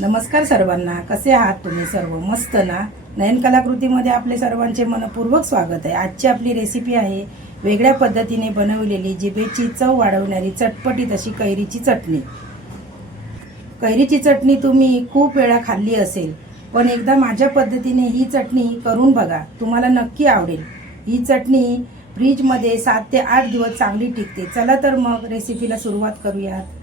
नमस्कार सर्वांना, कसे आहात तुम्ही सर्व? मस्त ना? नयन कलाकृतीमध्ये आपले सर्वांचे मनपूर्वक स्वागत आहे। आजची आपली रेसिपी आहे वेगळ्या पद्धतीने बनवलेली जिभेची चव वाढवणारी चटपटीत अशी कैरीची चटणी। कैरीची चटणी तुम्ही खूप वेळा खाल्ली असेल, पण एकदा माझ्या पद्धतीने ही चटणी करून बघा, तुम्हाला नक्की आवडेल। ही चटणी फ्रीजमध्ये 7 ते 8 दिवस चांगली टिकते। चला तर मग रेसिपीला सुरुवात करूयात।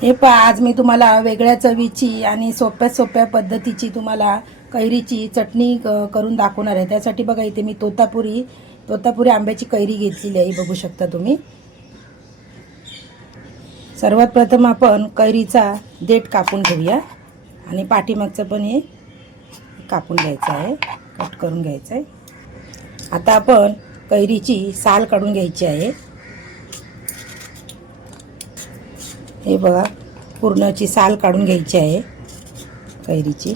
हे पहा, आज मी तुम्हाला वेगळ्या चवीची आणि सोप्या पद्धतीची तुम्हाला कैरीची चटणी करून दाखवणार आहे। त्यासाठी बघा, इथे मी तोतापुरी आंब्याची कैरी घेतलेली आहे, बघू शकता तुम्ही। सर्वात प्रथम आपण कैरीचा देठ कापून घेऊया आणि पाठीमागचं पण हे कापून घ्यायचं आहे, कट करून घ्यायचं आहे। आता आपण कैरीची साल काढून घ्यायची आहे। हे बघा, पूर्णची साल काढून घ्यायची आहे कैरीची।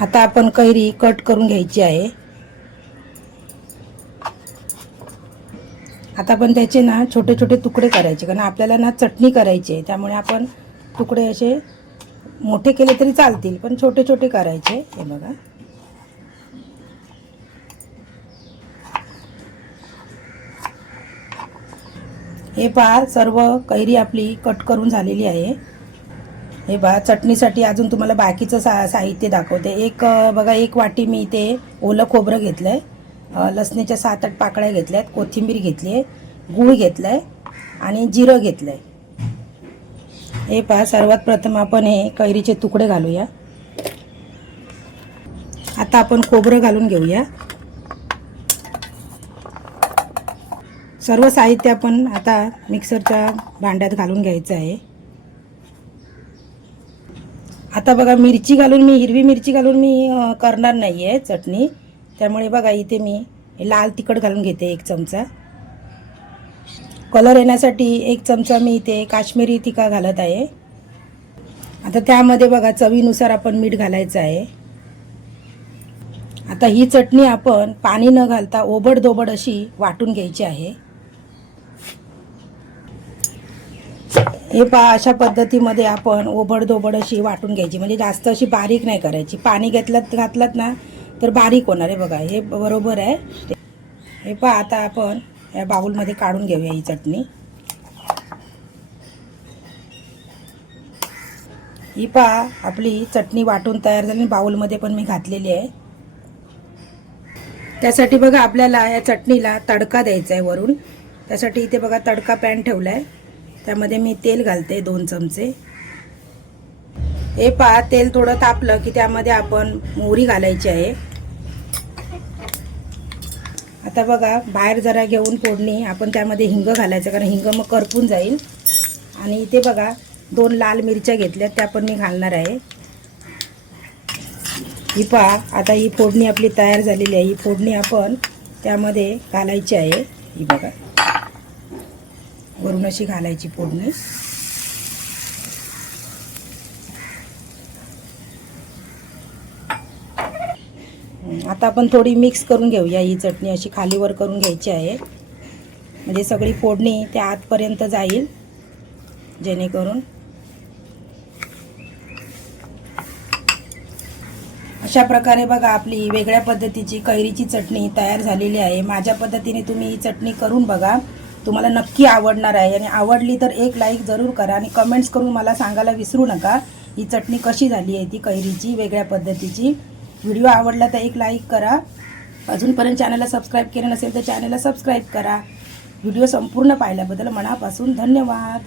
आता आपण कैरी कट करून घ्यायची आहे। आता आपण त्याचे ना छोटे छोटे तुकडे करायचे, कारण आपल्याला ना चटणी करायची आहे, त्यामुळे आपण तुकडे असे मोठे केले तरी चालतील, पण छोटे छोटे करायचे। हे बघा, हे पहा, सर्व कैरी आपली कट करून झालेली आहे। हे पहा, चटणीसाठी अजून तुम्हाला बाकीचं साहित्य दाखवते। बघा, एक वाटी मी इथे ओलं खोबरं घेतलंय, लसणीच्या 7-8 पाकळ्या घेतल्यात, कोथिंबीर घेतली आहे, गूळ घेतलाय आणि जिरं घेतलंय। हे पहा, सर्वात प्रथम आपण हे कैरीचे तुकडे घालूया। आता आपण खोबरं घालून घेऊया। सर्व साहित्य आपण आता मिक्सरच्या भांड्यात घालून घ्यायचं आहे। आता बघा, हिरवी मिरची घालून मी करणार नाही आहे चटणी, त्यामुळे बघा इथे मी लाल तिखट घालून घेते 1 चमचा। कलर येण्यासाठी 1 चमचा मी इथे काश्मीरी तिखट घालत आहे। आता त्यामध्ये बघा, चवीनुसार आपण मीठ घालायचं आहे। आता ही चटणी आपण पाणी न घालता ओबडधोबड अशी वाटून घ्यायची आहे। हे पहा, अशा पद्धतीमध्ये आपण ओबडधोबड अशी वाटून घ्यायची, म्हणजे जास्त अशी बारीक नाही करायची। पाणी घातलात ना तर बारीक होणार आहे। बघा, हे बरोबर आहे। हे पहा, आता आपण या बाउलमध्ये काढून घेऊया ही चटणी। ही पहा, आपली चटणी वाटून तयार झाली, बाउलमध्ये पण मी घातलेली आहे। त्यासाठी बघा, आपल्याला या चटणीला तडका द्यायचा आहे वरून। त्यासाठी इथे बघा तडका पॅन ठेवला आहे, त्यामध्ये मी तेल घालते 2 चमचे। हे पहा, तेल थोडं तापलं की त्यामध्ये आपण मोहरी घालायची आहे। आता बघा, बाहेर जरा घेऊन फोडणी आपण त्यामध्ये हिंग घालायचं, कारण हिंग मग करपून जाईल। आणि इथे बघा 2 लाल मिरच्या घेतल्यात, त्या पण मी घालणार आहे। ही पहा, आता ही फोडणी आपली तयार झालेली आहे। ही फोडणी आपण त्यामध्ये घालायची आहे। ही बघा, वरून अशी घालायची फोडणी। आता आपण थोडी मिक्स करून घेऊया। ही चटणी अशी खालीवर करून घ्यायची आहे, म्हणजे सगळी फोडणी त्या आतपर्यंत जाईल, जेणेकरून अशा प्रकारे बघा, आपली वेगळ्या पद्धतीची कैरीची चटणी तयार झालेली आहे। माझ्या पद्धतीने तुम्ही ही चटणी करून बघा, तुम्हाला नक्की आवडणार आहे। आणि आवडली तर एक लाईक जरूर करा आणि कमेंट्स करून मला सांगायला विसरू नका ही चटणी कशी झाली आहे, ती कैरीची वेगळ्या पद्धतीची। व्हिडिओ आवडला तर एक लाईक करा। अजूनपर्यंत चॅनलला सबस्क्राईब केलं नसेल तर चॅनलला सबस्क्राईब करा। व्हिडिओ संपूर्ण पाहिल्याबद्दल मनापासून धन्यवाद।